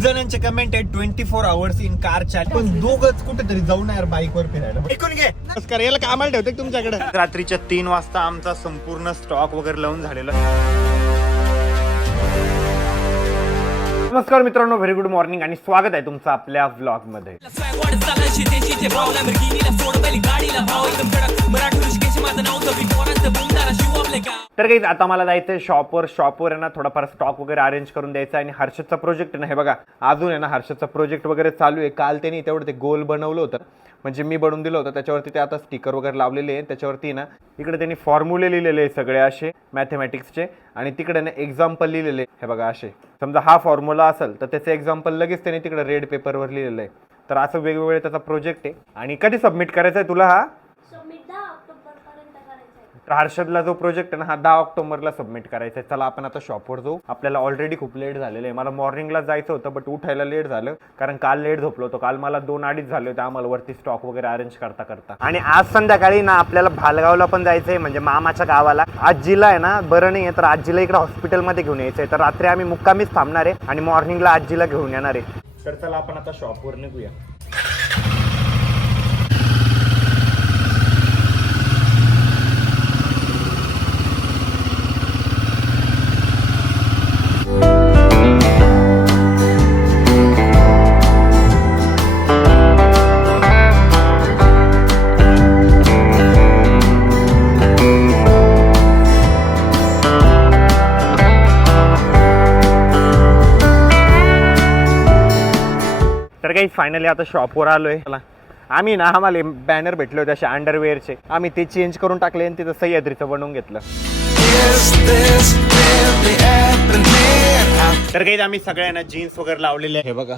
जणांचे कमेंट आहे twenty four hours in car charge पण दोघच कुठेतरी जाऊन यार बाईक वर फिरायला. ऐकून घे. नमस्कार याला कामाला ठेवते तुमच्याकडे? रात्रीच्या तीन वाजता आमचा संपूर्ण स्टॉक वगैरे लावून झालेला. नमस्कार मित्रांनो व्हेरी गुड मॉर्निंग आणि स्वागत आहे तुमचं आपल्या व्लॉगमध्ये. तर काही आता मला जायचंय शॉपवर शॉपवर आहे ना थोडाफार स्टॉक वगैरे अरेंज करून द्यायचा आहे. आणि हर्षदचा प्रोजेक्ट ना हे बघा अजून आहे ना हर्षदचा प्रोजेक्ट वगैरे चालू आहे. काल त्यांनी तेवढं ते गोल बनवलं होतं. म्हणजे मी बनवून दिलं होतं. त्याच्यावरती ते आता स्टिकर वगैरे लावलेले आहे त्याच्यावरती ना इकडे त्यांनी फॉर्म्युले लिहिलेले आहे सगळे असे मॅथमॅटिक्सचे आणि तिकडे ना एक्झाम्पल लिहिलेले आहे. हे बघा असे. समजा हा फॉर्म्युला असेल तर त्याचं एक्झाम्पल लगेच त्यांनी तिकडे रेड पेपरवर लिहिलेलं आहे. तर असं वेगवेगळे त्याचा प्रोजेक्ट आहे. आणि कधी सबमिट करायचा आहे तुला हा सबमिट दहा ऑक्टोबर पर्यंत करायचं आहे तर हर्षदला जो प्रोजेक्ट आहे ना हा दहा ऑक्टोबरला सबमिट करायचा आहे. चला आपण आता शॉपवर जाऊ. आपल्याला ऑलरेडी खूप लेट झालेलं आहे. मला मॉर्निंगला जायचं होतं बट उठायला लेट झालं. कारण काल लेट झोपलो होतो. काल मला दोन अडीच झाले होते. आम्हाला वरती स्टॉक वगैरे अरेंज करता करता. आणि आज संध्याकाळी ना आपल्याला भालगावला पण जायचंय म्हणजे मामाच्या गावाला. आजीला आहे ना बरं नाही आहे तर आजीला इकडे हॉस्पिटलमध्ये घेऊन यायचंय. तर रात्री आम्ही मुक्कामीच थांबणार आहे आणि मॉर्निंगला आजीला घेऊन येणार आहे. तर चला आपण आता शॉपवर निघूया. काही फायनली आता शॉपवर आलोय. चला. आम्ही ना आम्हाला बॅनर भेटले होते असे अंडरवेअरचे आम्ही ते चेंज करून टाकले आणि तिथं सह्याद्रीचं बनवून घेतलं. तर काही आम्ही सगळ्यांना जीन्स वगैरे लावलेले आहे बघा.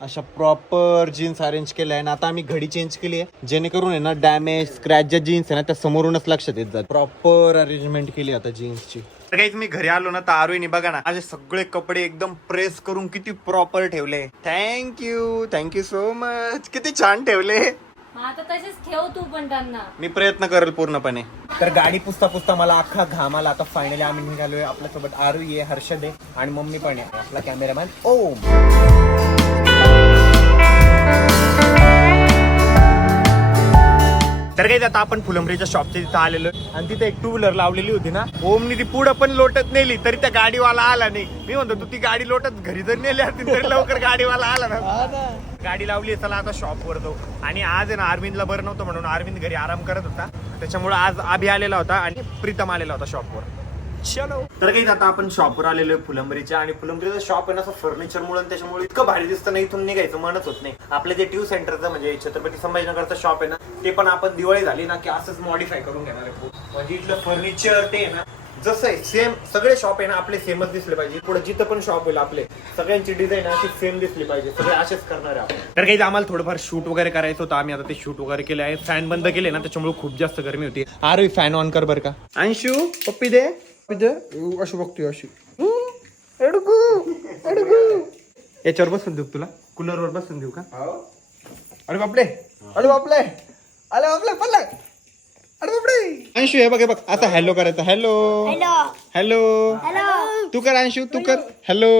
अशा प्रॉपर जीन्स अरेंज केल्या आहे ना आता आम्ही घडी चेंज केली आहे. जेणेकरून आहे ना डॅमेज स्क्रॅच ज्या जीन्स आहे ना त्या समोरूनच लक्षात येत जात. प्रॉपर अरेंजमेंट केली आता जीन्सची तर काहीच मी घरी आलो ना तर आरोईने बघा ना माझे सगळे कपडे एकदम प्रेस करून किती प्रॉपर ठेवले. थँक्यू थँक्यू सो मच किती छान ठेवले. मग आता तसेच ठेव तू पण त्यांना. मी प्रयत्न करेल पूर्णपणे. तर गाडी पुसता पुसता मला अख्खा घाम आला आता फायनली आम्ही निघालोय. आपल्यासोबत आरू आहे हर्षद आहे आणि मम्मी पण आहे. आपला कॅमेरामॅन ओम. तर काही आता आपण फुलंबरीच्या शॉपच्या तिथं आलेलो आणि तिथे एक टू व्हीलर लावलेली होती ना. ओमनी ती पुढं पण लोटत नेली तरी त्या गाडीवाला आला नाही. मी म्हणतो तू ती गाडी लोटत घरी जर नेली असती तरी लवकर गाडीवाला आला ना. गाडी लावली चला आता शॉपवर जाऊ. आणि आज आहे ना अरविंदला बरं नव्हतं म्हणून अरविंद घरी आराम करत होता. त्याच्यामुळे आज आभी आलेला होता आणि प्रीतम आलेला होता शॉपवर चलो. तर काही आता आपण शॉपवर आलेलो आहे फुलंबरीच्या आणि फुलंबरीचं शॉप आहे ना असं फर्निचर मुळे आणि त्याच्यामुळे इतकं भारी दिसतं ना इथून निघायचं मनच होत नाही. आपलं जे ट्यू सेंटरचं म्हणजे छत्रपती संभाजीनगरचं शॉप आहे ना ते पण आपण दिवाळी झाली ना की असंच मॉडीफाय करून घेणार आहे. म्हणजे इथलं फर्निचर ते आहे ना जसं आहे सेम सगळे शॉप आहे ना आपले सेमच दिसले पाहिजे. पुढे जिथं पण शॉप होईल आपले सगळ्यांची डिझाईन अशी सेम दिसली पाहिजे. सगळे असेच करणार आहे तर काही आम्हाला थोडंफार शूट वगैरे करायचं होतं. आम्ही आता ते शूट वगैरे केले आहे. फॅन बंद केले ना त्याच्यामुळे खूप जास्त गरमी होती. अरे फॅन ऑन कर बरं का? अंशू पप्पी दे. दे उ, अशी बघतोय अशी. याच्यावर बसून देऊ तुला? कूलरवर बसून देऊ का? अरे बापले अरे बापले अरे बापले पडला अरे बापडे अंशू हे बघ हे बघ. आता हॅलो करायचं. हॅलो. हॅलो. हॅलो. हॅलो. तू कर अंशू तू कर. हॅलो.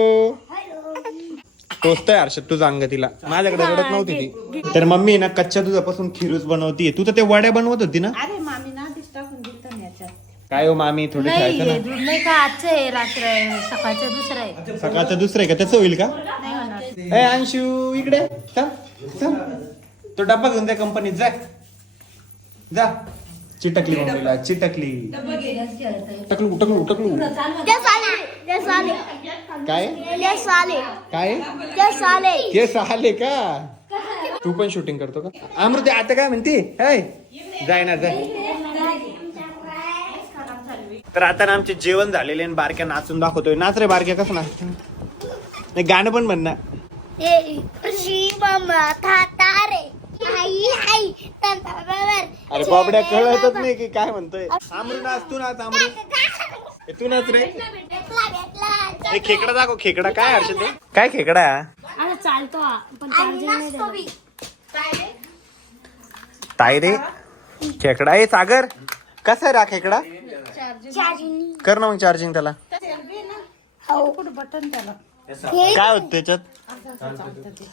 टोचतोय हर्षद तुझं अंग तिला. माझ्याकडे रडत नव्हती ती. तर मम्मी ना कच्च्या दुधापासून खिरूच बनवतीये. तू तर ते वड्या बनवत होती ना अरे मामी ना दिस टाकून दिलं याच्यात काय हो मामी थोडी खायचं नाही दूध नाही का आजचं आहे रात्र आहे, सकाळचं दुसरं आहे. सकाळचं दुसरं आहे का? त्याचं होईल का? नाही होणार. ए अंशू इकडे चल चल तो डब्बा घेऊन द्या कंपनीत जा जा. चिटकली मम्मीला चिटकली. टकलू टकलू टकलू. काय? काय? केस आले. का? तू पण शूटिंग करतो का? अमृते आता काय म्हणते? हाय जाय ना जाय. तर आता ना आमचे जेवण झालेले आणि बारक्या नाचून दाखवतोय. नाच रे बारक्या कसं नाच नाही गाणं पण म्हण ना. शिवमा थातारे आई आई अरे बाबड्या कळतच नाही की काय म्हणतोय. अमृत नाच तू नाच अमृत ए, तू नाच रे. हे खेकडा दाखव खेकडा. काय हर्षद? काय खेकडा? चालतो हा, पण खेकडा. आहे सागर कसा आहे रा खेकडा? कर ना मग चार्जिंग त्याला. कुठं बटन त्याला काय होत त्याच्यात?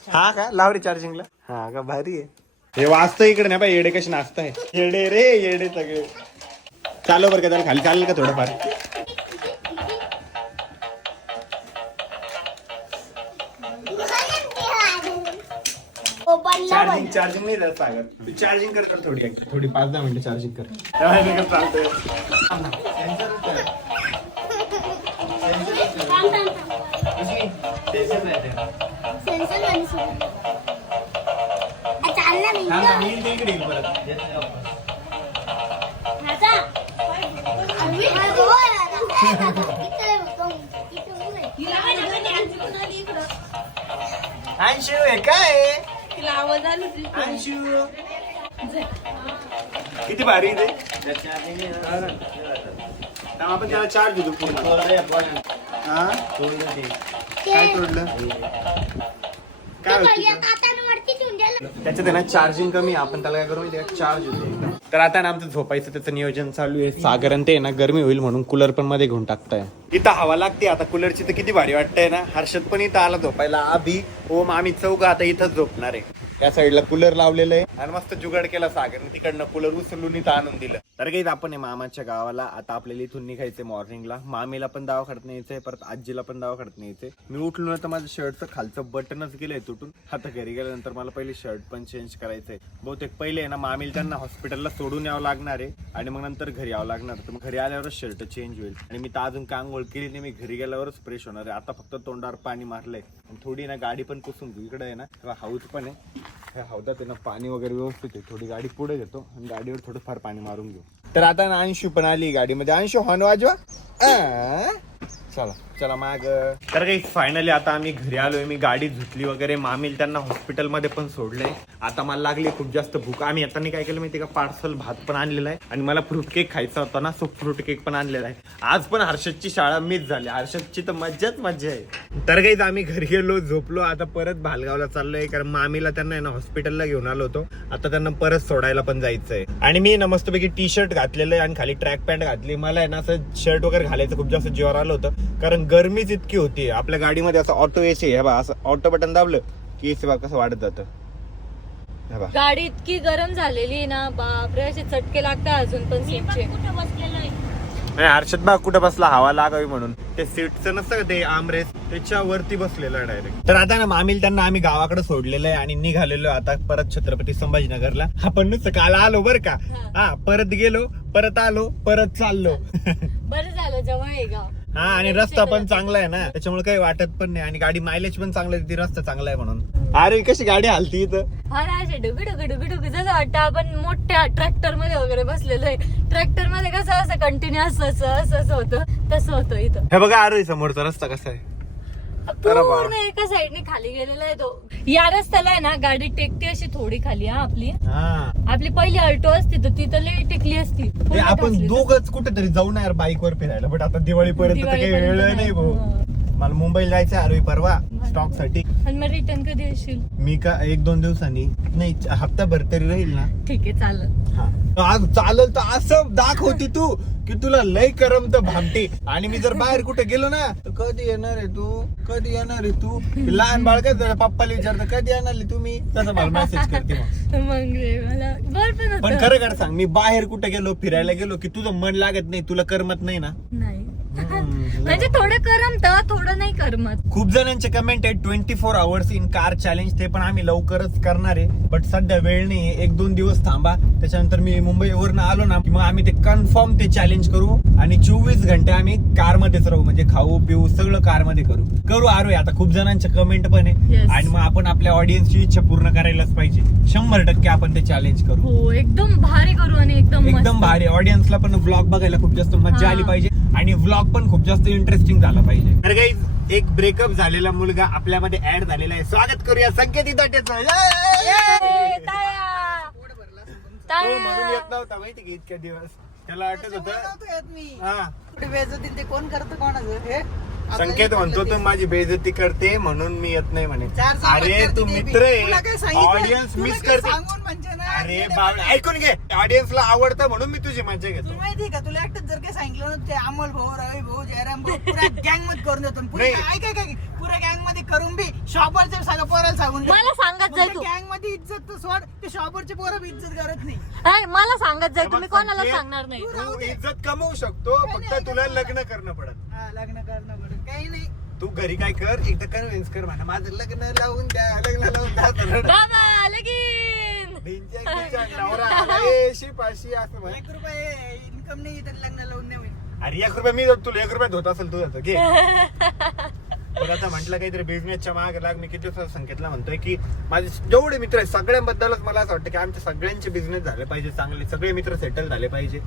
हा का? लावरी चार्जिंगला? हा का? भारी आहे. हे वाचतं इकडे नाही बाई येडे कसे नाचताय येडे रे येडे सगळे. चालव बरं का त्याला खाली चालेल का थोडंफार? चार्जिंग नाही जात सागर तू चार्जिंग कर थोडी थोडी पाच दहा मिनिटं चार्जिंग कर तेव्हा कसं चालतंय सेन्सर वाली सोबत. आ, चाल ना मी थांब, थांब, येईल ते इकडे येईल परत आता. अरे, होय, आता. ए, दादा, इकडे बघतो मी. इकडे उभं आहे. अंशू हे काय तिला आवाज आली अंशू किती भारी ते? आपण त्याला चार्ज देतो पूर्ण. हा? काय तोडलं? काय ते होतं. त्याच्यात आहे ना चार्जिंग कमी आहे. आपण त्याला काय करू माहिती चार्ज होते एकदम. तर आता ना आमचं झोपायचं त्याचं नियोजन चालू आहे. सागर आणि ते आहे ना गरमी होईल म्हणून कूलर पण मध्ये घेऊन टाकताय. इथं हवा लागते आता कूलरची तर किती भारी वाटतंय ना. हर्षद पण इथं आला झोपायला. अभि ओम आम्ही चौघ आता इथंच झोपणार आहे. या साईडला कूलर लावलेलं आहे. आणि मस्त जुगाड केला सागर. तिकडनं कूलर उचलून इथं आणून दिलं. तर काही आपण आहे मामाच्या गावाला आता आपल्याला इथून निघायचंय मॉर्निंगला मामीला पण दावा दवाखान्यात न्यायचंय परत आजीला पण दावा खडत न्यायचंय. मी उठलो ना तर माझं शर्टचं खालचं बटनच गेलंय तुटून. आता घरी गेल्यानंतर मला पहिले शर्ट पण चेंज करायचंय. बहुतेक पहिले आहे ना मामीला त्यांना हॉस्पिटलला सोडून यावं लागणार आहे. आणि मग नंतर घरी यावं लागणार तर मग घरी आल्यावरच शर्ट चेंज होईल. आणि मी तर अजून कांगोळ केली नाही मी घरी गेल्यावरच फ्रेश होणार आहे. आता फक्त तोंडावर पाणी मारलंय. आणि थोडी ना गाडी पण पुसून इकडे आहे ना हाऊस पण आहे. ह्या हौदात आहे ना पाणी वगैरे व्यवस्थित आहे. थोडी गाडी पुढे घेतो आणि गाडीवर थोडंफार पाणी मारून घेऊ. तर आता ना अंशू पण आली गाडीमध्ये. अंशू हॉर्न वाजवा. चला. चला माग. तर काही फायनली आता आम्ही घरी आलोय. मी गाडी धुतली वगैरे. मामील त्यांना हॉस्पिटलमध्ये पण सोडलंय. आता मला लागली खूप जास्त भूक. आम्ही आता काय केलं माहिती का? पार्सल भात पण आणलेला आहे. आणि मला फ्रूट केक खायचा होता ना सो फ्रूट केक पण आणलेला आहे. आज पण हर्षदची शाळा मिस झाली. हर्षदची तर मज्जाच मज्जा आहे. तर काही आम्ही घरी गेलो झोपलो. आता परत भालगावला चाललोय. कारण मामीला त्यांना आहे ना हॉस्पिटलला घेऊन आलो होतो. आता त्यांना परत सोडायला पण जायचंय. आणि मी ना मस्तपैकी टी शर्ट घातलेलं आहे आणि खाली ट्रॅक पॅन्ट घातली. मला आहे ना असं शर्ट वगैरे घालायचं खूप जास्त जीवावर आलं होतं. कारण गरमीच इतकी होती. आपल्या गाडीमध्ये असं ऑटो एसी आहे. बा असं ऑटो बटन दाबलं की एसी बा कसं वाढत जातं. हे बा गाडी इतकी गरम झालेली आहे ना बापरे असे चटके लागतात अजून पण सीटचे कुठं बसलेलो आहे? आणि हर्षद बा कुठं बसला हवा लागावी म्हणून. ते सीटचं नसतं का ते आमरेस त्याच्यावरती बसलेलं डायरेक्ट तर आता ना मामील त्यांना आम्ही गावाकडे सोडलेलं आहे आणि निघालेलो आता परत छत्रपती संभाजीनगरला. आपण नुसतं काल आलो बरं का? हा परत गेलो परत आलो परत चाललो. बरं झालं जवळ आहे गाव. हा आणि रस्ता पण चांगला आहे ना. त्याच्यामुळे काही वाटत पण नाही. आणि गाडी मायलेज पण चांगलं देते रस्ता चांगला आहे म्हणून. अरे कशी गाडी हलती इथं? हा ना असे डुबी डुबी डुबी डुबी जसं वाटतं आपण मोठ्या ट्रॅक्टरमध्ये वगैरे बसलेलो आहे. ट्रॅक्टरमध्ये कसं असं कंटिन्यू असं असं असं असं होतं तसं होतं इथं. हे बघा अरे समोरचा रस्ता कसा आहे. पूर्ण एका साईडने खाली गेलेला आहे तो. या रस्त्याला आहे ना गाडी टेकते अशी थोडी खाली हा आपली. हा. आपली पहिली अल्टो असती तर ती तर लई टेकली असती. पूर्ण आपण. दोघच कुठेतरी जाऊ ना यार बाईक वर फिरायला बट आता दिवाळीपर्यंत तर काही दिवाळीपर्यंत वेळ नाही भाऊ. हा. मला मुंबईला जायचं अरवी परवा. स्टॉकसाठी. आणि मग रिटर्न कधी येशील? मी का एक दोन दिवसांनी. नाही हप्ताभर तरी राहील ना. ठीक आहे चालेल. हा. आज चालल तर असं दाखवती तू की तुला लय करमत भामटी. आणि मी जर बाहेर कुठे गेलो ना तर कधी येणार आहे तू? कधी येणार आहे तू? लहान बाळ काय जरा पप्पाला विचारतं कधी येणार आहे तुम्ही? तसं मला मेसेज करते मग. मग रे मला बर पण पण होतं. खरं खरं सांग मी बाहेर कुठे गेलो फिरायला गेलो की तुझं मन लागत नाही तुला करमत नाही ना? नाही. म्हणजे थोडं करमत थोडं नाही करमत. खूप जणांचे कमेंट आहे twenty four hours in car challenge ते पण आम्ही लवकरच करणार आहे. बट सध्या वेळ नाही एक दोन दिवस थांबा. त्याच्यानंतर मी मुंबईवरनं आलो ना मग आम्ही ते कन्फर्म ते चॅलेंज करू आणि चोवीस घंटे आम्ही कार मध्येच राहू. म्हणजे खाऊ पिऊ सगळं कारमध्ये करू. करू आरोय आता खूप जणांचे कमेंट पण आहे. Yes. आणि मग आपण आपल्या ऑडियन्सची इच्छा पूर्ण करायलाच पाहिजे. शंभर टक्के आपण ते चॅलेंज करू. हो एकदम भारी करू आणि एकदम एकदम. भारी. ऑडियन्सला पण व्लॉग बघायला खूप जास्त मजा हा. आली पाहिजे. आणि व्लॉग पण खूप जास्त इंटरेस्टिंग झाला पाहिजे. तर काही एक ब्रेकअप झालेला मुलगा आपल्यामध्ये ऍड झालेला आहे. स्वागत करूया संकेत म्हणून. येत नव्हता माहिती की इतक्या दिवस? त्याला वाटत होत. हा. बेजती ते कोण करतं कोणाचं हे? संकेत म्हणतो तू. माझी बेइज्जती करते म्हणून मी येत नाही म्हणे. अरे तू मित्र आहे? ऑडियन्स मिस करते. सांगून म्हणजे अरे. ऐकून घे. ऑडियन्सला आवडतं म्हणून मी तुझी मजा घेतो. माहिती का? तुला एकटं जर काय सांगितलं ना ते अमोल भाऊ रवी भाऊ जयराम भाऊ पुऱ्या गँगमध्ये करून देतो. पुऱ्या गँगमध्ये करून बी शॉपरचे सगळं पोराला सांगून मला सांगत जाय तू. गँगमध्ये इज्जत तर सोड ते शॉपरचे पोरं बी इज्जत करत नाही. मला सांगत जाय तुम्ही कोणाला सांगणार नाही. तू इज्जत कमवू शकतो फक्त तुला लग्न करणं पडत. हा लग्न करणं पडेल काही नाही. तू घरी काय कर एकदा कन्व्हिन्स कर म्हणा. माझं लग्न लावून द्या लग्न लावून द्या तर बाबा लगीन! नवरा आला, ए, शिपाशी असं म्हण. एक रुपये इन्कम नाही तर लग्न लावून नाही होईल अरे एक रुपया मी देतो तुला एक रुपया धोत असेल तू जातो घे. तर आता म्हटलं काहीतरी बिझनेसच्या मागे लाग. मी किती दिवसात संकेतला म्हणतोय की माझे जेवढे मित्र आहेत सगळ्यांबद्दलच मला असं वाटतं की आमच्या सगळ्यांचे बिझनेस झाले पाहिजे चांगले. सगळे मित्र सेटल झाले पाहिजे.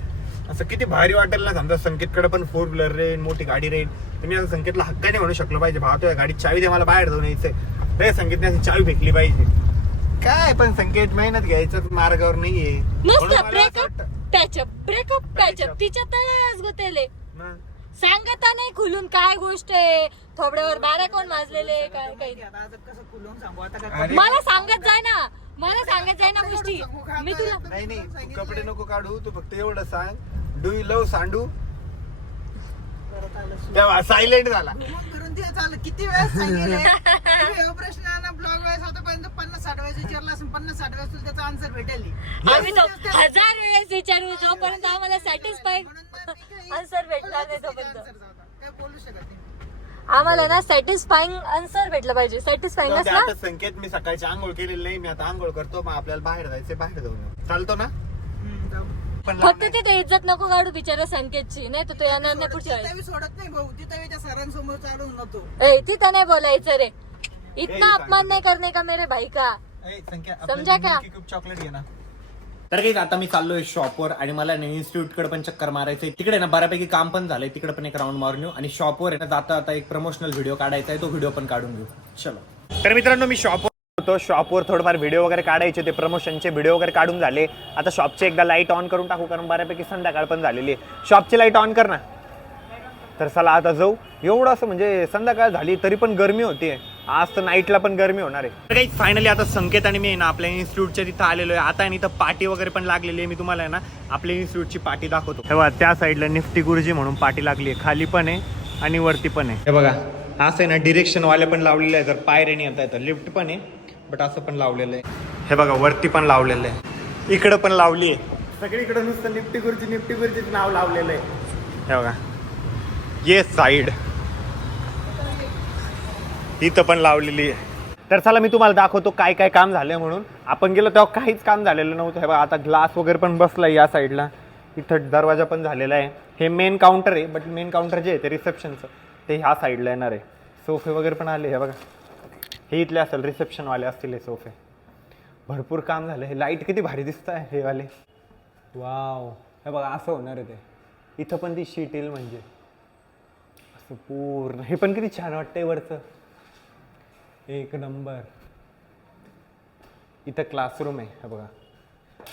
असं किती भारी वाटेल ना समजा संकेतकडे पण फोर व्हीलर राहील मोठी गाडी राहील मी असं संकेतला हक्काने म्हणू शकलो पाहिजे. भाव तुझ्या गाडीत चावी दे मला बाहेर जाऊन यायचंय. रे संकेतने अशी चावी फेकली पाहिजे. काय पण संकेत मेहनत घ्यायचं मार्गावर नाहीये. म्हणून मस्त मला असं ब्रेकअप वाटतं- पॅचअप ब्रेकअप पॅचअप. तिच्या गुतेले. ना. सांगता नाही खुलून काय गोष्ट आहे. थोबड्यावर बारा कोण वाजलेले काय काही? आता आता कसं खुलवून सांगू? आता अरे. काय मला सांगत जाय ना. मला सांगत जाय ना गोष्टी मी तुला नाही नाही. तू कपडे नको काढू तू फक्त एवढं सांग. डू यू लव सांडू तेव्हा सायलेंट झाला. ते चाललं. किती वेळेस हा प्रश्न ब्लॉग वेळेस आतापर्यंत पन्नास साठ वेळेस विचारला असेल पन्नास साठ वेळेस तुला त्याचा आन्सर भेटेल. आम्ही तो हजार वेळेस विचारू जोपर्यंत आम्हाला सॅटिस्फाईड आन्सर भेटणार नाही तोपर्यंत. काय बोलू शकत नाही. आम्हाला ना सॅटिस्फाईंग आन्सर भेटलं पाहिजे. सॅटिस्फाईंग जाऊ दे, असला आता संकेत मी सकाळची आंघोळ केलेली नाही मी आता आंघोळ करतो मग आपल्याला बाहेर जायचं बाहेर जाऊन येऊ. चालतो ना? हम्म, जाऊ. पण फक्त तिथे इज्जत नको काढू बिचारा संकेतची. नाही तर तो येणार नाही पुढच्या वेळेस. बी सोडत नाही भाऊ तिथं बी त्या सरांसमोर चालून नव्हतो ए तिथं नाही बोलायचं रे. ए, इतना अपमान नाही करणे का मेरे भाई का? ए, समजा का? क्यूब चॉकलेट घे ना. तर काही आता मी चाललोय शॉपवर आणि मला इन्स्टिट्यूटकडे पण चक्कर मारायचंय. तिकडे ना बऱ्यापैकी काम पण झालंय. तिकडे पण एक राऊंड मारून येऊ. आणि शॉपवर आहे ना जाता आता एक प्रमोशनल व्हिडिओ काढायचा आहे. तो व्हिडिओ पण काढून घेऊ. चलो. तर मित्रांनो मी शॉपवर होतो. शॉपवर थोडंफार व्हिडिओ वगैरे काढायचे ते प्रमोशनचे व्हिडिओ वगैरे काढून झाले. आता शॉपचे एकदा लाइट ऑन करून टाकू कारण बऱ्यापैकी संध्याकाळ पण झालेली आहे. शॉपची लाइट ऑन कर ना. तर चला आता जाऊ. एवढं असं म्हणजे संध्याकाळ झाली तरी पण गरमी होती आज तर नाईटला पण गरमी होणार आहे. तर काही फायनली आता संकेत आणि मी आहे ना आपल्या इन्स्टिट्यूटच्या तिथं आलेलो आहे. आता आहे ना इथं पाटी वगैरे पण लागलेली आहे. मी तुम्हाला आहे ना आपल्या इन्स्टिट्यूटची पाटी दाखवतो. हे बघा त्या साईडला निफ्टी गुरुजी म्हणून पाटी लागली आहे. खाली पण आहे आणि वरती पण आहे. हे बघा असं आहे ना डिरेक्शन वाले पण लावलेलं आहे जर पायऱ्याने येता येतं लिफ्ट पण आहे. बट असं पण लावलेलं आहे. हे बघा वरती पण लावलेलं आहे. इकडं पण लावली आहे. सगळीकडे नुसतं निफ्टी गुरुजी निफ्टी गुरुजीचं नाव लावलेलं आहे. हे बघा. ये साईड इथं पण लावलेली आहे. तर चला मी तुम्हाला दाखवतो काय काय काम झालं म्हणून. आपण गेलो तेव्हा काहीच काम झालेलं नव्हतं. हे बघा आता ग्लास वगैरे पण बसला या साईडला इथं दरवाजा पण झालेला आहे. हे मेन काउंटर आहे बट मेन काउंटर जे आहे ते रिसेप्शनचं ते ह्या साईडला येणार आहे. सोफे वगैरे पण आले हे बघा. हे इथले असेल रिसेप्शनवाले असतील हे सोफे. भरपूर काम झालं. हे लाइट किती भारी दिसत आहे हे वाले. वाव हे बघा असं होणार आहे ते. इथं पण ती शीट येईल म्हणजे. असं पूर्ण. हे पण किती छान वाटतंय वरचं. एक नंबर. इथं क्लासरूम आहे हे बघा.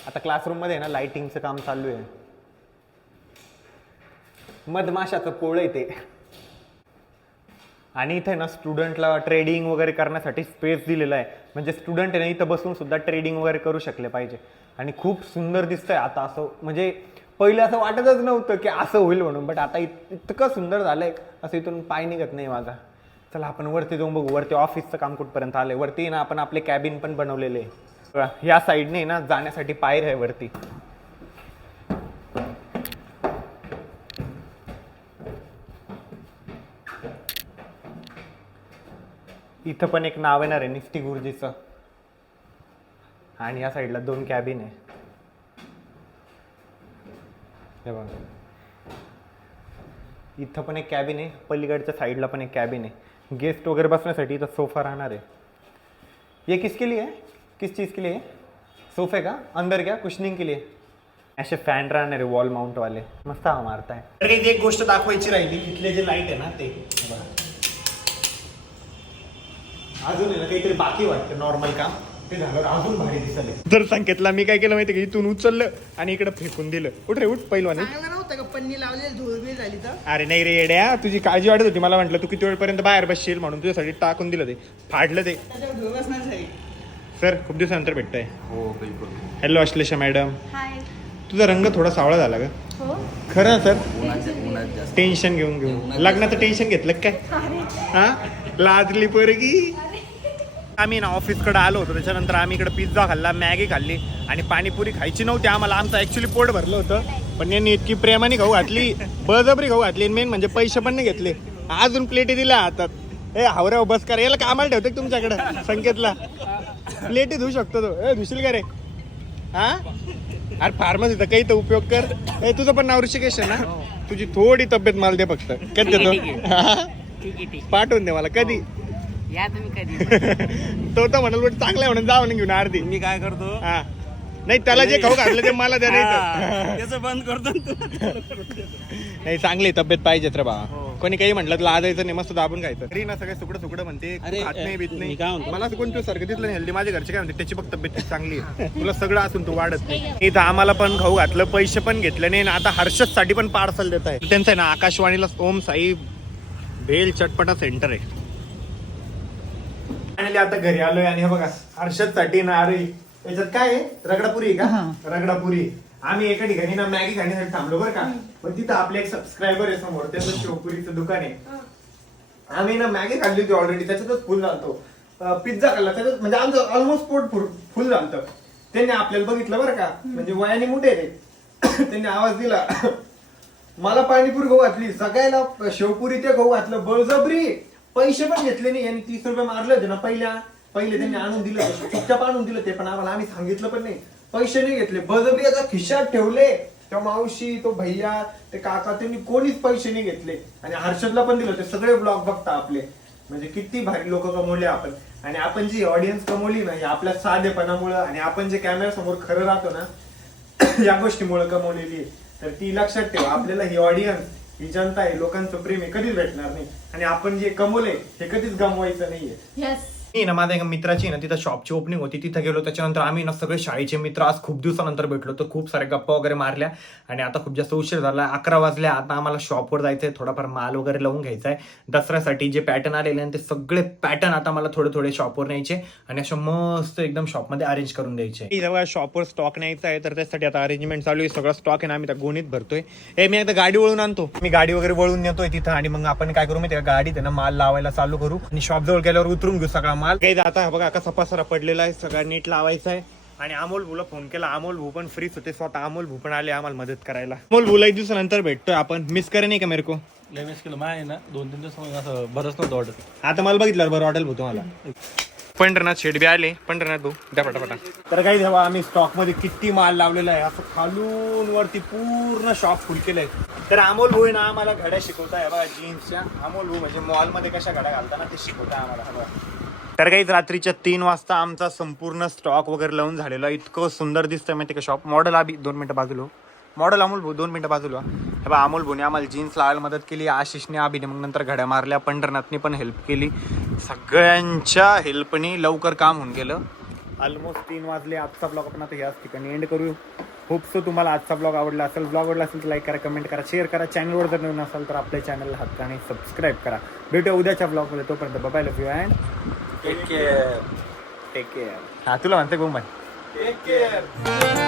आता क्लासरूममध्ये ना लाईटिंगचं काम चालू आहे. मधमाशाचं पोळ आहे ते आणि इथे ना स्टुडंटला ट्रेडिंग वगैरे करण्यासाठी स्पेस दिलेला आहे. म्हणजे स्टुडंट आहे ना इथं बसून सुद्धा ट्रेडिंग वगैरे करू शकले पाहिजे. आणि खूप सुंदर दिसतंय आता असं म्हणजे पहिलं असं वाटतच नव्हतं की असं होईल म्हणून बट आता इतकं सुंदर झालंय असं इथून पाय निघत नाही माझा चला आपण वरती जाऊन बघू. वरती ऑफिसचं काम कुठपर्यंत आलंय? वरती ना आपण आपले कॅबिन पण बनवलेले आहे. या साईडने ना जाण्यासाठी पायर आहे वरती. इथं पण एक नाव येणार आहे निफ्टी गुरुजीचं. आणि या साईडला दोन कॅबिन आहे. हे बघा. इथं पण एक कॅबिन आहे पलीकडच्या साईडला पण एक कॅबिन आहे. गेस्ट वगैरे बसण्यासाठी इथं सोफा राहणार आहे. ये किसके लिए? है किस चीज़ के लिए? है सोफे का? अंदर क्या? कुशनिंग के लिए. असे फॅन राहणार आहे वॉल माउंट वाले. मस्त हवा मारताय तर काही एक गोष्ट दाखवायची राहिली इथले जे लाइट आहे ना ते. हे बघा अजून आहे ना काहीतरी बाकी वाटतं नॉर्मल काम. ते झालं अजून भारी दिसले तर संकेतला मी काय केलं माहिती का? इथून उचललं आणि इकडे फेकून दिलं. उठ रे उठ पहिलवानी झाली तर. अरे नाही रे येड्या तुझी काळजी वाटत होती. मला म्हटलं तू किती वेळपर्यंत बाहेर बसशील म्हणून तुझ्यासाठी टाकून दिलं ते. फाडलं ते. त्याच्यावर धूळ बसणार झाली सर खूप दिवसानंतर भेटतंय. हो बिलकुल. हॅलो अश्लेषा मॅडम हाय तुझा रंग थोडा सावळा झाला का हो? खरं ना सर? उन्हाच्या उन्हात जास्त टेन्शन घेऊन. घेऊन लग्नाचं टेन्शन घेतलं काय? हा? लाजली पोरगी. आम्ही ना ऑफिसकडे आलो होतो. त्याच्यानंतर आम्ही इकडे पिझ्झा खाल्ला मॅगी खाल्ली आणि पाणीपुरी खायची नव्हती. आम्हाला आमचं ऍक्च्युली पोट भरलं होतं. पण यांनी इतकी प्रेमाने खाऊ घातली बळजबरी खाऊ घातली मेन म्हणजे पैसे पण नाही घेतले. अजून प्लेटी दिल्या हातात. ए हावऱ्या बस कर याला कामाला ठेवते तुमच्याकडे? संकेतला. प्लेटी धुऊ शकतो तो. ए धुशील का रे? हा? अरे फार्मसीचा काही तर उपयोग कर. ए तुझं पण नाव ऋषिकेश आहे ना? तुझी थोडी तब्येत मला दे फक्त. कधी देतो? हा? पाठवून दे मला. कधी? या तुम्ही कधी. तो तर म्हणाल चांगला आहे म्हणून जा म्हणून घेऊन अर्धी मी काय करतो? हा. नाही त्याला जे खाऊ घातलं ते मला द्या नाही. त्याचं बंद करतो ना तू. नाही चांगली तब्येत पाहिजेत रे बा कोणी काही म्हटलं तर लाजायचं नाही मस्त दाबून खायचं. तरी ना सगळे सुकडं सुकडं म्हणते अरे, खात नाही बीत मी नाही. काय म्हणतो? मला कोण तू सारखं दिसलं नाही हेल्दी. माझ्या घरचे काय म्हणते त्याची फक्त तब्येत चांगली आहे. तुला सगळं असून तू वाढत नाही. इथं आम्हाला पण खाऊ घातलं पैसे पण घेतले नाही आणि आता हर्षदसाठी पण पार्सल देत आहे. त्यांचं आहे ना आकाशवाणीला ओम साई भेल चटपटा सेंटर आहे. आणि आता घरी आलोय आणि हे बघा हर्षदसाठी ना अरे याच्यात काय आहे? रगडापुरी आहे का? रगडापुरी. आम्ही एका ठिकाणी ना मॅगी खाण्यासाठी थांबलो बरं का. पण तिथं आपले एक सबस्क्रायबर आहे समोर त्यांचं शिवपुरीचं दुकान आहे. आम्ही ना मॅगी खाल्ली होती ऑलरेडी त्याच्यातच फुल झालतो. पिझ्झा खाल्ला त्याच्यात म्हणजे आमचं ऑलमोस्ट पोट फुल फुल झालतं. त्यांनी आपल्याला बघितलं बरं का म्हणजे वयाने मोठे रे त्यांनी आवाज दिला. मला पाणीपुरी खाऊ घातली. सगळ्याला शेवपुरी ते खाऊ घातलं. बळजबरी. पैसे पण घेतले नाही. आणि तीस रुपये मारले होते ना पहिल्या. पहिले त्यांनी आणून दिलं चुपचाप आणून दिलं ते पण आम्हाला आम्ही सांगितलं पण नाही. पैसे नाही घेतले. बळजबरी याचा खिशात ठेवले. त्या मावशी तो भैया ते काका त्यांनी कोणीच पैसे नाही घेतले. आणि हर्षदला पण दिलं ते सगळे ब्लॉग बघता आपले. म्हणजे किती भारी लोक कमवले आपण. आणि आपण जी ऑडियन्स कमवली ना आपल्या साधेपणामुळं आणि आपण जे कॅमेरा समोर खरं राहतो ना या गोष्टीमुळे कमवलेली आहे. तर ती लक्षात ठेवा आपल्याला ही ऑडियन्स ही जनता आहे लोकांचं प्रेम हे कधीच भेटणार नाही. आणि आपण जे कमवले हे कधीच गमवायचं नाहीये. मी ना माझ्या एका मित्राची ना तिथं शॉपची ओपनिंग होती. तिथं गेलो त्याच्यानंतर आम्ही ना सगळे शाळेचे मित्र आज खूप दिवसानंतर भेटलो. तर खूप सारे गप्पा वगैरे मारल्या. आणि आता खूप जास्त उशीर झाला. अकरा वाजल्या आता आम्हाला शॉपवर जायचंय. थोडाफार माल वगैरे लावून घ्यायचा आहे दसऱ्यासाठी जे पॅटर्न आलेले आणि ते सगळे पॅटर्न आता मला थोडे थोडे शॉपवर न्यायचे आणि असं मस्त एकदम शॉपमध्ये अरेंज करून द्यायचे. जेव्हा शॉपवर स्टॉक न्यायचा आहे तर त्यासाठी आता अरेंजमेंट चालू आहे. सगळं स्टॉक आहे ना आम्ही त्या गोणीत भरतोय. हे मी एकदा गाडी वळून आणतो. मी गाडी वगैरे वळून नेतोय तिथं आणि मग आपण काय करू माहिती गाडीत आहे ना माल लावायला चालू करू आणि शॉप जवळ गेल्यावर उतरून घेऊ सगळा माल. काही आता बघा कसा पसारा पडलेला आहे सगळा नीट लावायचा आहे. आणि अमोल भूला फोन केला. अमोल भू पण फ्रीच होते स्वतः अमोल भू पण आले आम्हाला मदत करायला. अमोल भूला एक दिवसानंतर भेटतोय आपण. मिस करे नाही का मेरे को? लय मिस केलं. माय ना दोन तीन दिवस असं बरंच नव्हतं वाटत आता मला बघितलं बरं हॉटेल भूतो मला पंढरनाथ शेड बी आले. पंढरनाथ भाऊ द्या पटापटा. तर काही तेव्हा आम्ही स्टॉकमध्ये किती माल लावलेला आहे. असं खालून वरती पूर्ण शॉप फुल केलंय. तर अमोल भाऊ आहे ना आम्हाला घड्या शिकवताय. बघा जीन्सच्या अमोल भाऊ म्हणजे मॉलमध्ये कशा घड्या घालताना ते शिकवताय आम्हाला. बघा. तर काही रात्रीच्या तीन वाजता आमचा संपूर्ण स्टॉक वगैरे लावून झालेला इतकं सुंदर दिसतंय माहिती का शॉप मॉडेल आबी दोन मिनटं बाजूलो हो. मॉडेल अमोल भाऊ दोन मिनटं बाजूला हो. हे. बा अमोल भाऊने आम्हाला जीन्स लावायला मदत केली आशिषने आबीने मग नंतर घड्या मारल्या पंढरनाथने पण हेल्प केली. सगळ्यांच्या हेल्पनी लवकर काम होऊन गेलं. ऑलमोस्ट तीन वाजले आजचा ब्लॉग आपण आता याच ठिकाणी एंड करू होप सो तुम्हाला आजचा ब्लॉग आवडला असेल ब्लॉग आवडला असेल तर लाईक करा कमेंट करा शेअर करा. चॅनलवर जर नवीन असाल तर आपल्या चॅनलला हक्काने सबस्क्राईब करा. भेटूया उद्याच्या ब्लॉगमध्ये तोपर्यंत bye love you and take care take care हा तुला म्हणते गुम टेक केअर